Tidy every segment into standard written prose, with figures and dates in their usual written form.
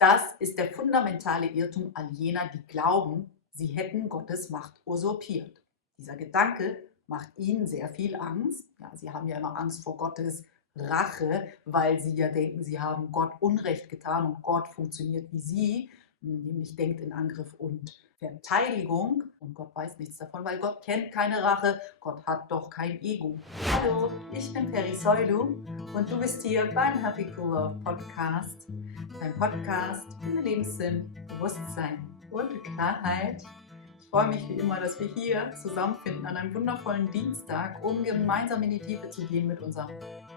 Das ist der fundamentale Irrtum all jener, die glauben, sie hätten Gottes Macht usurpiert. Dieser Gedanke macht ihnen sehr viel Angst. Ja, sie haben ja immer Angst vor Gottes Rache, weil sie ja denken, sie haben Gott Unrecht getan und Gott funktioniert wie sie, nämlich denkt in Angriff und Verteidigung. Und Gott weiß nichts davon, weil Gott kennt keine Rache. Gott hat doch kein Ego. Hallo, ich bin Peri Soilu und du bist hier beim Happy Cool Love Podcast. Ein Podcast für Lebenssinn, Bewusstsein und Klarheit. Ich freue mich wie immer, dass wir hier zusammenfinden an einem wundervollen Dienstag, um gemeinsam in die Tiefe zu gehen mit unserem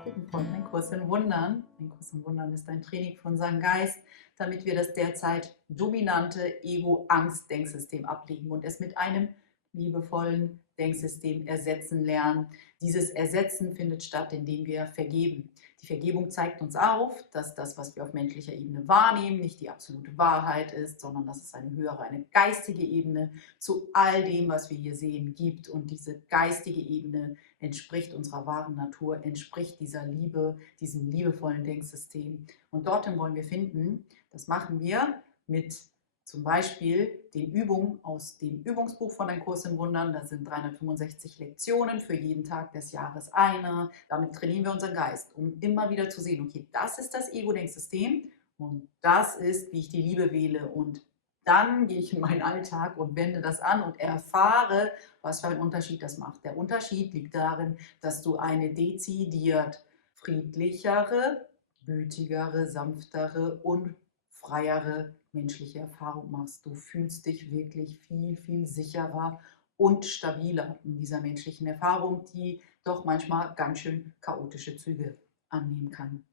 Gruppen von Ein Kurs in Wundern. Ein Kurs in Wundern ist ein Training für unseren Geist, damit wir das derzeit dominante Ego-Angst-Denksystem ablegen und es mit einem liebevollen Denksystem ersetzen lernen. Dieses Ersetzen findet statt, indem wir vergeben. Die Vergebung zeigt uns auf, dass das, was wir auf menschlicher Ebene wahrnehmen, nicht die absolute Wahrheit ist, sondern dass es eine höhere, eine geistige Ebene zu all dem, was wir hier sehen, gibt. Und diese geistige Ebene entspricht unserer wahren Natur, entspricht dieser Liebe, diesem liebevollen Denksystem. Und dorthin wollen wir finden. Das machen wir mit zum Beispiel den Übungen aus dem Übungsbuch von Ein Kurs in Wundern. Da sind 365 Lektionen, für jeden Tag des Jahres eine. Damit trainieren wir unseren Geist, um immer wieder zu sehen, okay, das ist das Ego-Denksystem und das ist, wie ich die Liebe wähle. Und dann gehe ich in meinen Alltag und wende das an und erfahre, was für einen Unterschied das macht. Der Unterschied liegt darin, dass du eine dezidiert friedlichere, gütigere, sanftere und freiere menschliche Erfahrung machst. Du fühlst dich wirklich viel, viel sicherer und stabiler in dieser menschlichen Erfahrung, die doch manchmal ganz schön chaotische Züge annehmen kann.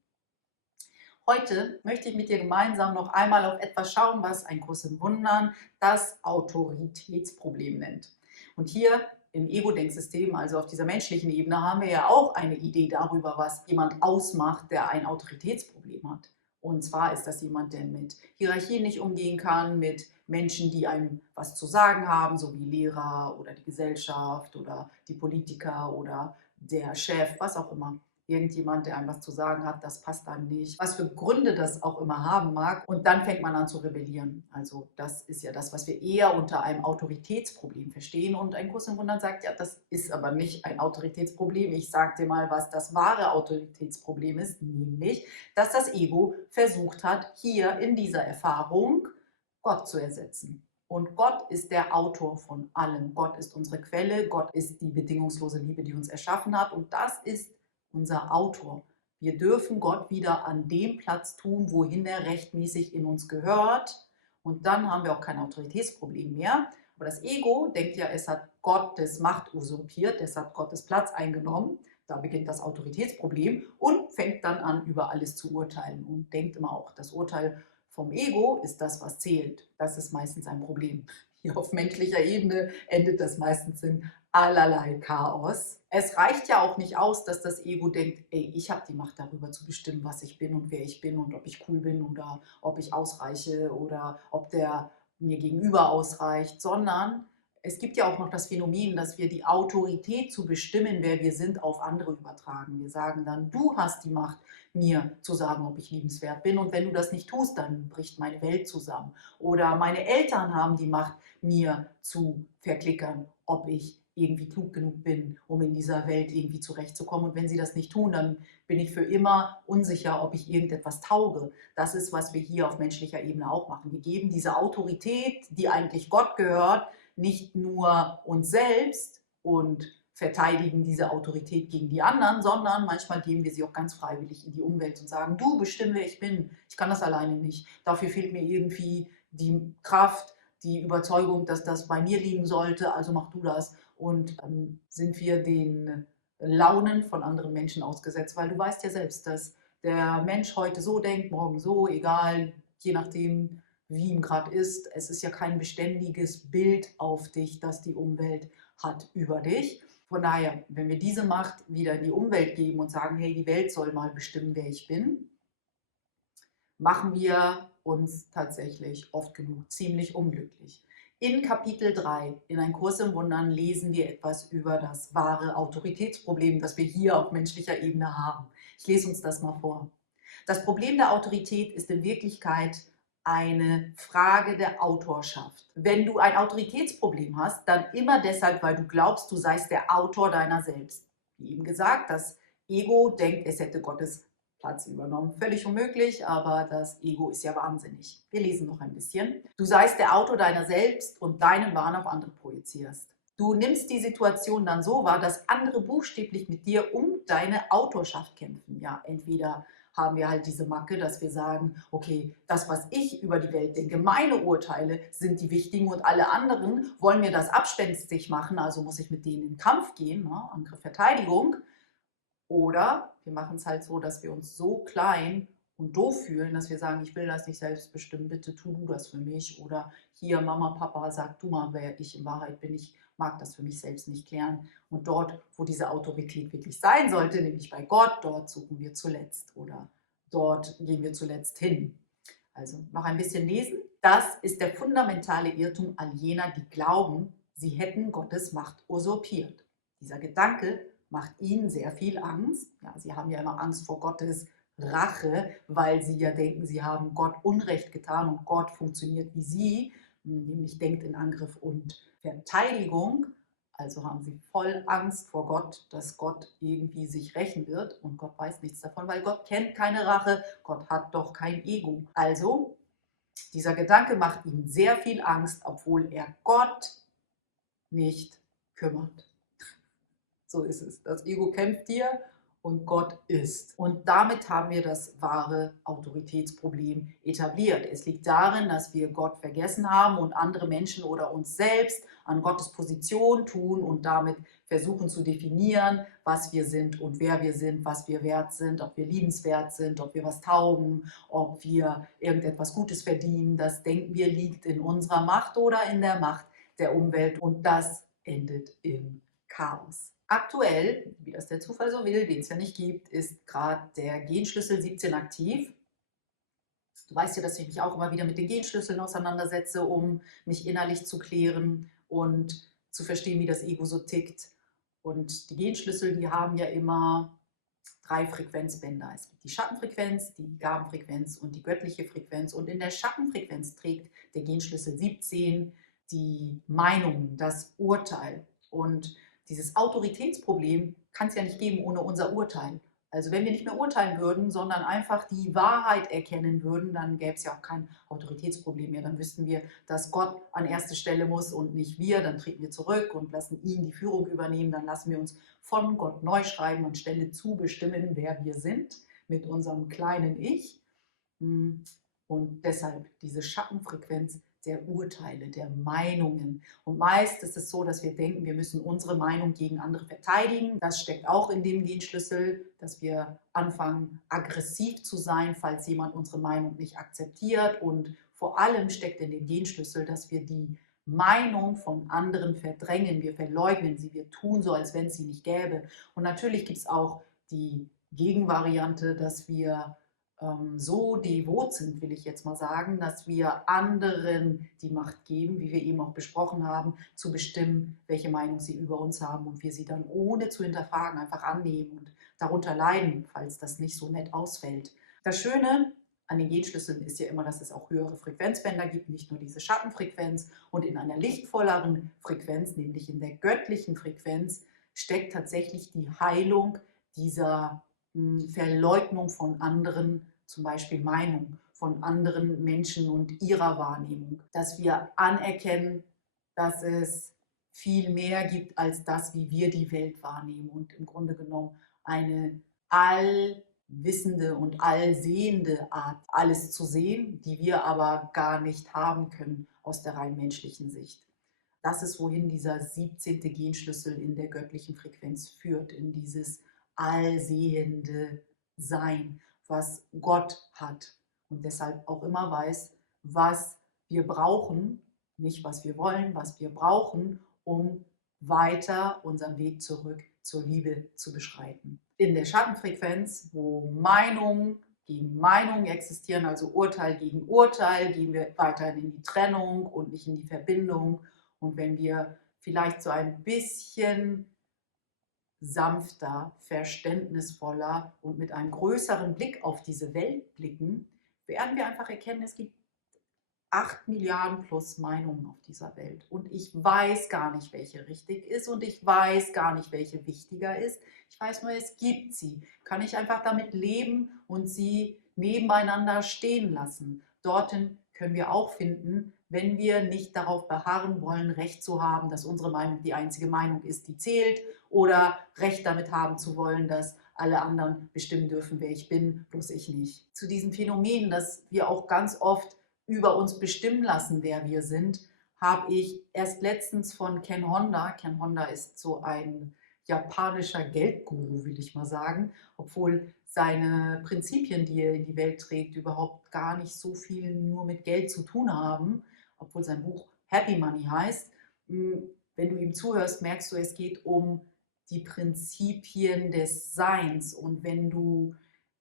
Heute möchte ich mit dir gemeinsam noch einmal auf etwas schauen, was Ein Kurs in Wundern das Autoritätsproblem nennt. Und hier im Ego-Denksystem, also auf dieser menschlichen Ebene, haben wir ja auch eine Idee darüber, was jemand ausmacht, der ein Autoritätsproblem hat. Und zwar ist das jemand, der mit Hierarchien nicht umgehen kann, mit Menschen, die einem was zu sagen haben, so wie Lehrer oder die Gesellschaft oder die Politiker oder der Chef, was auch immer. Irgendjemand, der einem was zu sagen hat, das passt einem nicht. Was für Gründe das auch immer haben mag. Und dann fängt man an zu rebellieren. Also das ist ja das, was wir eher unter einem Autoritätsproblem verstehen. Und Ein Kurs in Wundern sagt, ja, das ist aber nicht ein Autoritätsproblem. Ich sage dir mal, was das wahre Autoritätsproblem ist, nämlich, dass das Ego versucht hat, hier in dieser Erfahrung Gott zu ersetzen. Und Gott ist der Autor von allem. Gott ist unsere Quelle. Gott ist die bedingungslose Liebe, die uns erschaffen hat. Und das ist unser Autor. Wir dürfen Gott wieder an dem Platz tun, wohin er rechtmäßig in uns gehört. Und dann haben wir auch kein Autoritätsproblem mehr. Aber das Ego denkt ja, es hat Gottes Macht usurpiert, es hat Gottes Platz eingenommen. Da beginnt das Autoritätsproblem und fängt dann an, über alles zu urteilen und denkt immer auch, das Urteil vom Ego ist das, was zählt. Das ist meistens ein Problem. Hier auf menschlicher Ebene endet das meistens in allerlei Chaos. Es reicht ja auch nicht aus, dass das Ego denkt, ey, ich habe die Macht darüber zu bestimmen, was ich bin und wer ich bin und ob ich cool bin oder ob ich ausreiche oder ob der mir gegenüber ausreicht, sondern es gibt ja auch noch das Phänomen, dass wir die Autorität zu bestimmen, wer wir sind, auf andere übertragen. Wir sagen dann, du hast die Macht, mir zu sagen, ob ich liebenswert bin und wenn du das nicht tust, dann bricht meine Welt zusammen. Oder meine Eltern haben die Macht, mir zu verklickern, ob ich irgendwie klug genug bin, um in dieser Welt irgendwie zurechtzukommen. Und wenn sie das nicht tun, dann bin ich für immer unsicher, ob ich irgendetwas tauge. Das ist, was wir hier auf menschlicher Ebene auch machen. Wir geben diese Autorität, die eigentlich Gott gehört, nicht nur uns selbst und verteidigen diese Autorität gegen die anderen, sondern manchmal geben wir sie auch ganz freiwillig in die Umwelt und sagen, du bestimm, wer ich bin. Ich kann das alleine nicht. Dafür fehlt mir irgendwie die Kraft, die Überzeugung, dass das bei mir liegen sollte, also mach du das. Und sind wir den Launen von anderen Menschen ausgesetzt, weil du weißt ja selbst, dass der Mensch heute so denkt, morgen so, egal, je nachdem, wie ihm gerade ist. Es ist ja kein beständiges Bild auf dich, das die Umwelt hat über dich. Von daher, wenn wir diese Macht wieder in die Umwelt geben und sagen, hey, die Welt soll mal bestimmen, wer ich bin, machen wir uns tatsächlich oft genug ziemlich unglücklich. In Kapitel 3, in Ein Kurs im Wundern, lesen wir etwas über das wahre Autoritätsproblem, das wir hier auf menschlicher Ebene haben. Ich lese uns das mal vor. Das Problem der Autorität ist in Wirklichkeit eine Frage der Autorschaft. Wenn du ein Autoritätsproblem hast, dann immer deshalb, weil du glaubst, du seist der Autor deiner selbst. Wie eben gesagt, das Ego denkt, es hätte Gottes Platz übernommen. Völlig unmöglich, aber das Ego ist ja wahnsinnig. Wir lesen noch ein bisschen. Du seist der Autor deiner selbst und deinen Wahn auf andere projizierst. Du nimmst die Situation dann so wahr, dass andere buchstäblich mit dir um deine Autorschaft kämpfen. Ja, entweder haben wir halt diese Macke, dass wir sagen, okay, das, was ich über die Welt denke, meine Urteile sind die wichtigen und alle anderen wollen mir das abspenstig machen, also muss ich mit denen in den Kampf gehen, ne? Angriff, Verteidigung. Oder wir machen es halt so, dass wir uns so klein und doof fühlen, dass wir sagen, ich will das nicht selbst bestimmen, bitte tu du das für mich. Oder hier, Mama, Papa, sag du mal, wer ich in Wahrheit bin. Ich mag das für mich selbst nicht klären. Und dort, wo diese Autorität wirklich sein sollte, nämlich bei Gott, dort suchen wir zuletzt oder dort gehen wir zuletzt hin. Also noch ein bisschen lesen. Das ist der fundamentale Irrtum all jener, die glauben, sie hätten Gottes Macht usurpiert. Dieser Gedanke macht ihnen sehr viel Angst. Ja, sie haben ja immer Angst vor Gottes Rache, weil sie ja denken, sie haben Gott Unrecht getan und Gott funktioniert wie sie, nämlich denkt in Angriff und Verteidigung. Also haben sie voll Angst vor Gott, dass Gott irgendwie sich rächen wird und Gott weiß nichts davon, weil Gott kennt keine Rache, Gott hat doch kein Ego. Also dieser Gedanke macht ihnen sehr viel Angst, obwohl er Gott nicht kümmert. So ist es. Das Ego kämpft dir und Gott ist. Und damit haben wir das wahre Autoritätsproblem etabliert. Es liegt darin, dass wir Gott vergessen haben und andere Menschen oder uns selbst an Gottes Position tun und damit versuchen zu definieren, was wir sind und wer wir sind, was wir wert sind, ob wir liebenswert sind, ob wir was taugen, ob wir irgendetwas Gutes verdienen. Das denken wir liegt in unserer Macht oder in der Macht der Umwelt und das endet im Chaos. Aktuell, wie das der Zufall so will, den es ja nicht gibt, ist gerade der Genschlüssel 17 aktiv. Du weißt ja, dass ich mich auch immer wieder mit den Genschlüsseln auseinandersetze, um mich innerlich zu klären und zu verstehen, wie das Ego so tickt. Und die Genschlüssel, die haben ja immer 3 Frequenzbänder. Es gibt die Schattenfrequenz, die Gabenfrequenz und die göttliche Frequenz. Und in der Schattenfrequenz trägt der Genschlüssel 17 die Meinung, das Urteil. Und dieses Autoritätsproblem kann es ja nicht geben ohne unser Urteil. Also wenn wir nicht mehr urteilen würden, sondern einfach die Wahrheit erkennen würden, dann gäbe es ja auch kein Autoritätsproblem mehr. Dann wüssten wir, dass Gott an erste Stelle muss und nicht wir. Dann treten wir zurück und lassen ihn die Führung übernehmen. Dann lassen wir uns von Gott neu schreiben und Stelle zubestimmen, wer wir sind mit unserem kleinen Ich. Und deshalb diese Schattenfrequenz der Urteile, der Meinungen. Und meist ist es so, dass wir denken, wir müssen unsere Meinung gegen andere verteidigen. Das steckt auch in dem Genschlüssel, dass wir anfangen, aggressiv zu sein, falls jemand unsere Meinung nicht akzeptiert. Und vor allem steckt in dem Genschlüssel, dass wir die Meinung von anderen verdrängen. Wir verleugnen sie, wir tun so, als wenn es sie nicht gäbe. Und natürlich gibt es auch die Gegenvariante, dass wir so devot sind, will ich jetzt mal sagen, dass wir anderen die Macht geben, wie wir eben auch besprochen haben, zu bestimmen, welche Meinung sie über uns haben und wir sie dann ohne zu hinterfragen einfach annehmen und darunter leiden, falls das nicht so nett ausfällt. Das Schöne an den Genschlüsseln ist ja immer, dass es auch höhere Frequenzbänder gibt, nicht nur diese Schattenfrequenz und in einer lichtvolleren Frequenz, nämlich in der göttlichen Frequenz, steckt tatsächlich die Heilung dieser Verleugnung von anderen, zum Beispiel Meinung von anderen Menschen und ihrer Wahrnehmung. Dass wir anerkennen, dass es viel mehr gibt als das, wie wir die Welt wahrnehmen und im Grunde genommen eine allwissende und allsehende Art, alles zu sehen, die wir aber gar nicht haben können aus der rein menschlichen Sicht. Das ist, wohin dieser 17. Genschlüssel in der göttlichen Frequenz führt, in dieses allsehende Sein, was Gott hat und deshalb auch immer weiß, was wir brauchen, nicht was wir wollen, was wir brauchen, um weiter unseren Weg zurück zur Liebe zu beschreiten. In der Schattenfrequenz, wo Meinung gegen Meinung existieren, also Urteil gegen Urteil, gehen wir weiterhin in die Trennung und nicht in die Verbindung. Und wenn wir vielleicht so ein bisschen sanfter, verständnisvoller und mit einem größeren Blick auf diese Welt blicken, werden wir einfach erkennen, es gibt 8 Milliarden plus Meinungen auf dieser Welt. Und ich weiß gar nicht, welche richtig ist und ich weiß gar nicht, welche wichtiger ist. Ich weiß nur, es gibt sie. Kann ich einfach damit leben und sie nebeneinander stehen lassen. Dorthin können wir auch finden, wenn wir nicht darauf beharren wollen, Recht zu haben, dass unsere Meinung die einzige Meinung ist, die zählt, oder Recht damit haben zu wollen, dass alle anderen bestimmen dürfen, wer ich bin, bloß ich nicht. Zu diesem Phänomen, dass wir auch ganz oft über uns bestimmen lassen, wer wir sind, habe ich erst letztens von Ken Honda. Ken Honda ist so ein japanischer Geldguru, will ich mal sagen, obwohl seine Prinzipien, die er in die Welt trägt, überhaupt gar nicht so viel nur mit Geld zu tun haben, obwohl sein Buch Happy Money heißt. Wenn du ihm zuhörst, merkst du, es geht um die Prinzipien des Seins, und wenn du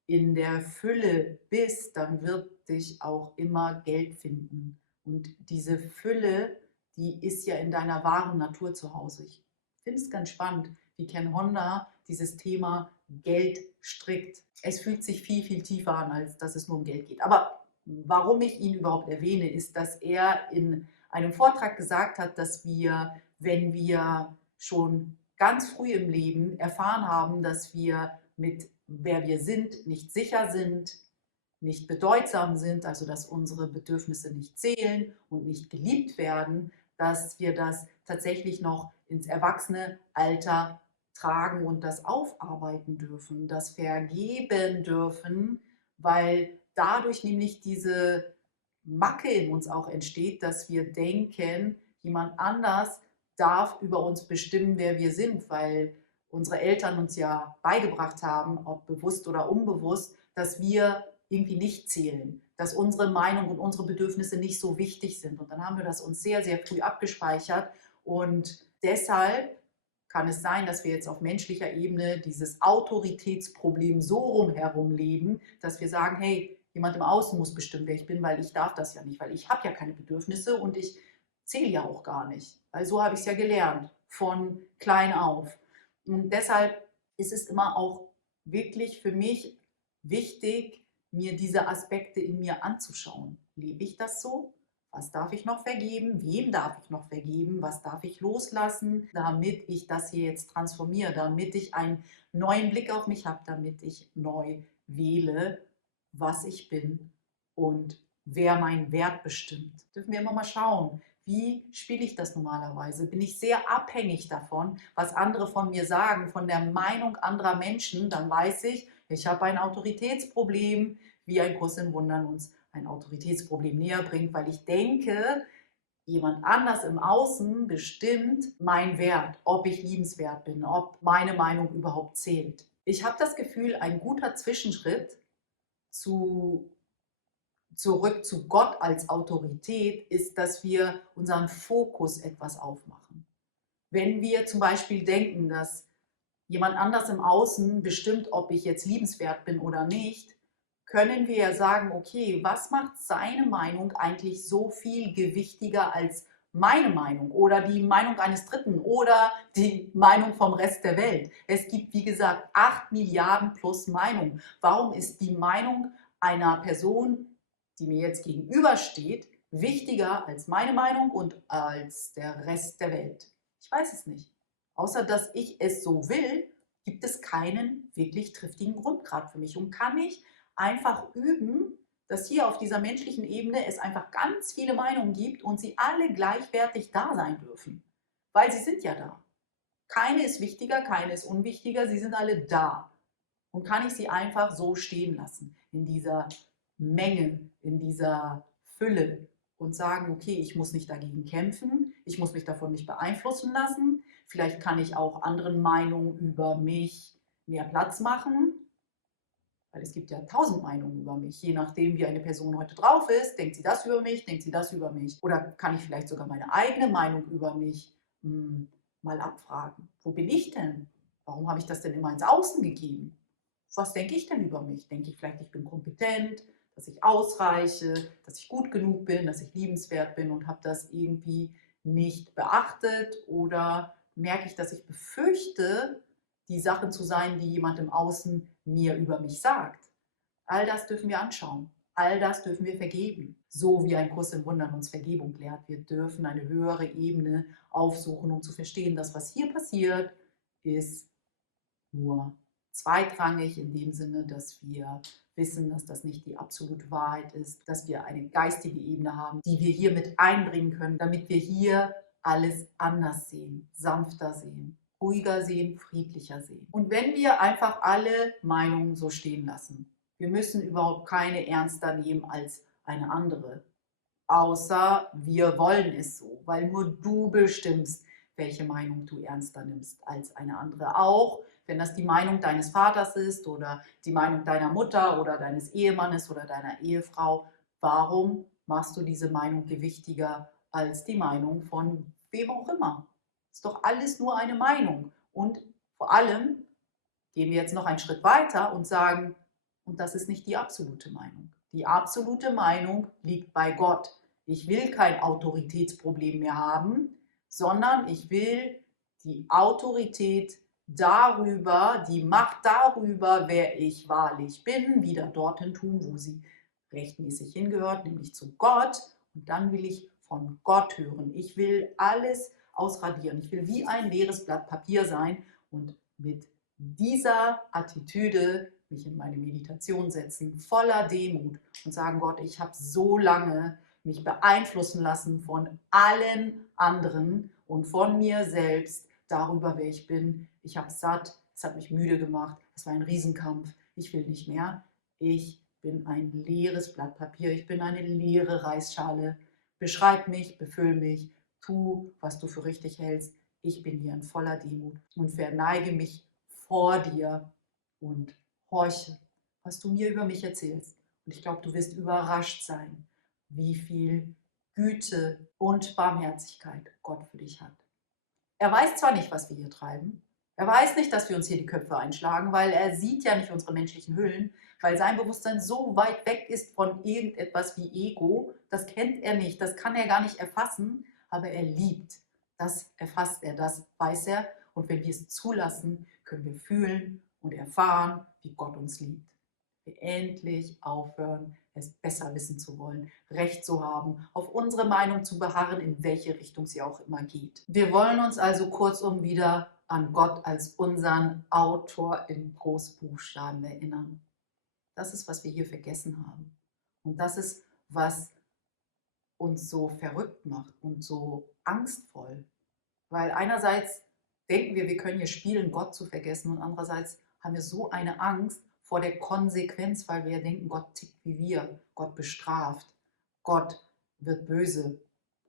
in der Fülle bist, dann wird dich auch immer Geld finden. Und diese Fülle, die ist ja in deiner wahren Natur zu Hause. Ich finde es ganz spannend, wie Ken Honda dieses Thema Geld strickt. Es fühlt sich viel, viel tiefer an, als dass es nur um Geld geht. Aber warum ich ihn überhaupt erwähne, ist, dass er in einem Vortrag gesagt hat, dass wir, wenn wir schon ganz früh im Leben erfahren haben, dass wir mit wer wir sind, nicht sicher sind, nicht bedeutsam sind, also dass unsere Bedürfnisse nicht zählen und nicht geliebt werden, dass wir das tatsächlich noch ins Erwachsene-Alter tragen und das aufarbeiten dürfen, das vergeben dürfen, weil dadurch nämlich diese Macke in uns auch entsteht, dass wir denken, jemand anders darf über uns bestimmen, wer wir sind, weil unsere Eltern uns ja beigebracht haben, ob bewusst oder unbewusst, dass wir irgendwie nicht zählen, dass unsere Meinung und unsere Bedürfnisse nicht so wichtig sind. Und dann haben wir das uns sehr, sehr früh abgespeichert. Und deshalb kann es sein, dass wir jetzt auf menschlicher Ebene dieses Autoritätsproblem so rumherum leben, dass wir sagen, hey, jemand im Außen muss bestimmen, wer ich bin, weil ich darf das ja nicht, weil ich habe ja keine Bedürfnisse und ich zähle ja auch gar nicht. Weil so habe ich es ja gelernt, von klein auf. Und deshalb ist es immer auch wirklich für mich wichtig, mir diese Aspekte in mir anzuschauen. Lebe ich das so? Was darf ich noch vergeben? Wem darf ich noch vergeben? Was darf ich loslassen, damit ich das hier jetzt transformiere, damit ich einen neuen Blick auf mich habe, damit ich neu wähle, was ich bin und wer meinen Wert bestimmt. Dürfen wir immer mal schauen, wie spiele ich das normalerweise? Bin ich sehr abhängig davon, was andere von mir sagen, von der Meinung anderer Menschen? Dann weiß ich, ich habe ein Autoritätsproblem, wie ein Kurs in Wundern uns ein Autoritätsproblem näher bringt, weil ich denke, jemand anders im Außen bestimmt meinen Wert, ob ich liebenswert bin, ob meine Meinung überhaupt zählt. Ich habe das Gefühl, ein guter Zwischenschritt zu zurück zu Gott als Autorität ist, dass wir unseren Fokus etwas aufmachen. Wenn wir zum Beispiel denken, dass jemand anders im Außen bestimmt, ob ich jetzt liebenswert bin oder nicht, können wir ja sagen, okay, was macht seine Meinung eigentlich so viel gewichtiger als meine Meinung oder die Meinung eines Dritten oder die Meinung vom Rest der Welt? Es gibt, wie gesagt, 8 Milliarden plus Meinungen. Warum ist die Meinung einer Person, die mir jetzt gegenübersteht, wichtiger als meine Meinung und als der Rest der Welt? Ich weiß es nicht. Außer dass ich es so will, gibt es keinen wirklich triftigen Grund gerade für mich. Und kann ich einfach üben, dass hier auf dieser menschlichen Ebene es einfach ganz viele Meinungen gibt und sie alle gleichwertig da sein dürfen. Weil sie sind ja da. Keine ist wichtiger, keine ist unwichtiger, sie sind alle da. Und kann ich sie einfach so stehen lassen, in dieser Menge, in dieser Fülle und sagen, okay, ich muss nicht dagegen kämpfen, ich muss mich davon nicht beeinflussen lassen, vielleicht kann ich auch anderen Meinungen über mich mehr Platz machen, weil es gibt ja 1000 Meinungen über mich. Je nachdem, wie eine Person heute drauf ist, denkt sie das über mich, denkt sie das über mich. Oder kann ich vielleicht sogar meine eigene Meinung über mich mal abfragen. Wo bin ich denn? Warum habe ich das denn immer ins Außen gegeben? Was denke ich denn über mich? Denke ich vielleicht, ich bin kompetent, dass ich ausreiche, dass ich gut genug bin, dass ich liebenswert bin und habe das irgendwie nicht beachtet? Oder merke ich, dass ich befürchte, die Sachen zu sein, die jemand im Außen mir über mich sagt? All das dürfen wir anschauen. All das dürfen wir vergeben. So wie ein Kurs in Wundern uns Vergebung lehrt. Wir dürfen eine höhere Ebene aufsuchen, um zu verstehen, dass was hier passiert, ist nur zweitrangig in dem Sinne, dass wir wissen, dass das nicht die absolute Wahrheit ist, dass wir eine geistige Ebene haben, die wir hier mit einbringen können, damit wir hier alles anders sehen, sanfter sehen, ruhiger sehen, friedlicher sehen. Und wenn wir einfach alle Meinungen so stehen lassen, wir müssen überhaupt keine ernster nehmen als eine andere, außer wir wollen es so, weil nur du bestimmst, welche Meinung du ernster nimmst als eine andere. Auch wenn das die Meinung deines Vaters ist oder die Meinung deiner Mutter oder deines Ehemannes oder deiner Ehefrau. Warum machst du diese Meinung gewichtiger als die Meinung von wem auch immer? Ist doch alles nur eine Meinung. Und vor allem gehen wir jetzt noch einen Schritt weiter und sagen, und das ist nicht die absolute Meinung. Die absolute Meinung liegt bei Gott. Ich will kein Autoritätsproblem mehr haben, sondern ich will die Autorität darüber, die Macht darüber, wer ich wahrlich bin, wieder dorthin tun, wo sie rechtmäßig hingehört, nämlich zu Gott. Und dann will ich von Gott hören. Ich will alles ausradieren. Ich will wie ein leeres Blatt Papier sein und mit dieser Attitüde mich in meine Meditation setzen, voller Demut und sagen, Gott, ich habe so lange mich beeinflussen lassen von allen anderen und von mir selbst darüber, wer ich bin. Ich habe es satt, es hat mich müde gemacht, es war ein Riesenkampf, ich will nicht mehr. Ich bin ein leeres Blatt Papier, ich bin eine leere Reisschale. Beschreib mich, befüll mich, tu, was du für richtig hältst. Ich bin hier in voller Demut und verneige mich vor dir und horche, was du mir über mich erzählst. Und ich glaube, du wirst überrascht sein, wie viel Güte und Barmherzigkeit Gott für dich hat. Er weiß zwar nicht, was wir hier treiben, er weiß nicht, dass wir uns hier die Köpfe einschlagen, weil er sieht ja nicht unsere menschlichen Hüllen, weil sein Bewusstsein so weit weg ist von irgendetwas wie Ego, das kennt er nicht, das kann er gar nicht erfassen, aber er liebt. Das erfasst er, das weiß er. Und wenn wir es zulassen, können wir fühlen und erfahren, wie Gott uns liebt. Wir endlich aufhören, es besser wissen zu wollen, Recht zu haben, auf unsere Meinung zu beharren, in welche Richtung sie auch immer geht. Wir wollen uns also kurzum wieder an Gott als unseren Autor in Großbuchstaben erinnern. Das ist, was wir hier vergessen haben. Und das ist, was uns so verrückt macht und so angstvoll. Weil einerseits denken wir, wir können hier spielen, Gott zu vergessen, und andererseits haben wir so eine Angst vor der Konsequenz, weil wir ja denken, Gott tickt wie wir, Gott bestraft, Gott wird böse,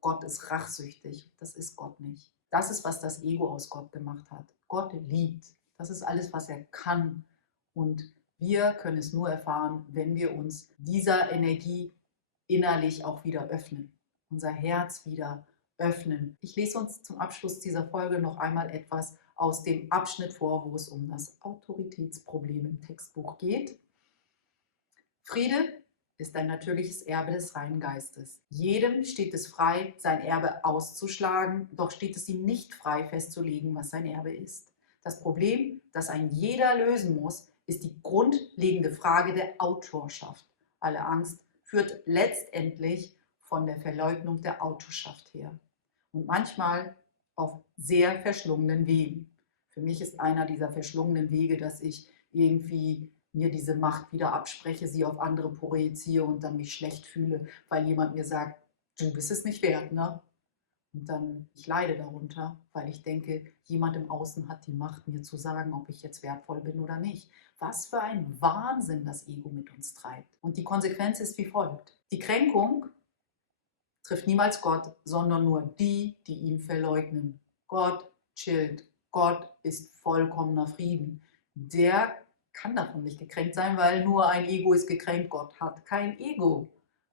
Gott ist rachsüchtig. Das ist Gott nicht. Das ist, was das Ego aus Gott gemacht hat. Gott liebt. Das ist alles, was er kann. Und wir können es nur erfahren, wenn wir uns dieser Energie innerlich auch wieder öffnen, unser Herz wieder öffnen. Ich lese uns zum Abschluss dieser Folge noch einmal etwas aus dem Abschnitt vor, wo es um das Autoritätsproblem im Textbuch geht. Friede ist ein natürliches Erbe des reinen Geistes. Jedem steht es frei, sein Erbe auszuschlagen, doch steht es ihm nicht frei, festzulegen, was sein Erbe ist. Das Problem, das ein jeder lösen muss, ist die grundlegende Frage der Autorschaft. Alle Angst führt letztendlich von der Verleugnung der Autorschaft her. Und manchmal auf sehr verschlungenen Wegen. Für mich ist einer dieser verschlungenen Wege, dass ich irgendwie mir diese Macht wieder abspreche, sie auf andere projiziere und dann mich schlecht fühle, weil jemand mir sagt, du bist es nicht wert, ne? Und dann, ich leide darunter, weil ich denke, jemand im Außen hat die Macht, mir zu sagen, ob ich jetzt wertvoll bin oder nicht. Was für ein Wahnsinn das Ego mit uns treibt. Und die Konsequenz ist wie folgt. Die Kränkung trifft niemals Gott, sondern nur die, die ihn verleugnen. Gott chillt. Gott ist vollkommener Frieden. Der kann davon nicht gekränkt sein, weil nur ein Ego ist gekränkt. Gott hat kein Ego.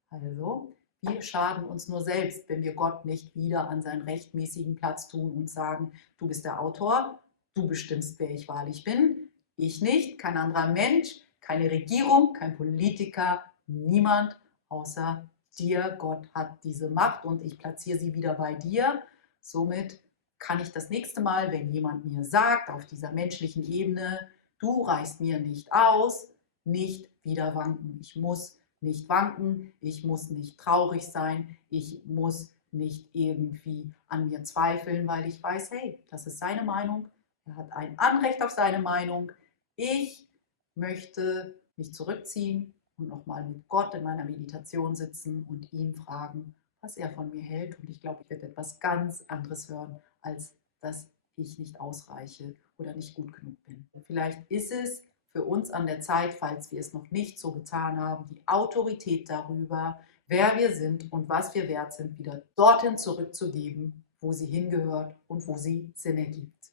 Also, wir schaden uns nur selbst, wenn wir Gott nicht wieder an seinen rechtmäßigen Platz tun und sagen, du bist der Autor, du bestimmst, wer ich wahrlich bin, ich nicht, kein anderer Mensch, keine Regierung, kein Politiker, niemand außer dir. Gott hat diese Macht und ich platziere sie wieder bei dir. Somit kann ich das nächste Mal, wenn jemand mir sagt, auf dieser menschlichen Ebene, du reichst mir nicht aus, nicht wieder wanken. Ich muss nicht wanken, ich muss nicht traurig sein, ich muss nicht irgendwie an mir zweifeln, weil ich weiß, hey, das ist seine Meinung, er hat ein Anrecht auf seine Meinung. Ich möchte mich zurückziehen und nochmal mit Gott in meiner Meditation sitzen und ihn fragen, was er von mir hält. Und ich glaube, ich werde etwas ganz anderes hören, als dass ich nicht ausreiche oder nicht gut genug bin. Vielleicht ist es für uns an der Zeit, falls wir es noch nicht so getan haben, die Autorität darüber, wer wir sind und was wir wert sind, wieder dorthin zurückzugeben, wo sie hingehört und wo sie Sinn ergibt.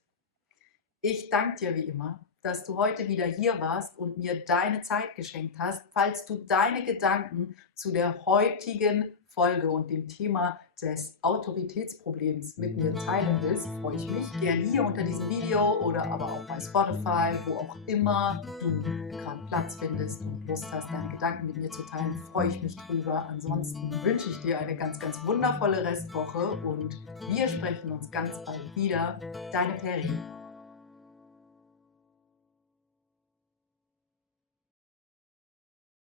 Ich danke dir wie immer, dass du heute wieder hier warst und mir deine Zeit geschenkt hast. Falls du deine Gedanken zu der heutigen Folge und dem Thema des Autoritätsproblems mit mir teilen willst, freue ich mich gerne hier unter diesem Video oder aber auch bei Spotify, wo auch immer du gerade Platz findest und Lust hast, deine Gedanken mit mir zu teilen, freue ich mich drüber. Ansonsten wünsche ich dir eine ganz, ganz wundervolle Restwoche und wir sprechen uns ganz bald wieder. Deine Peri.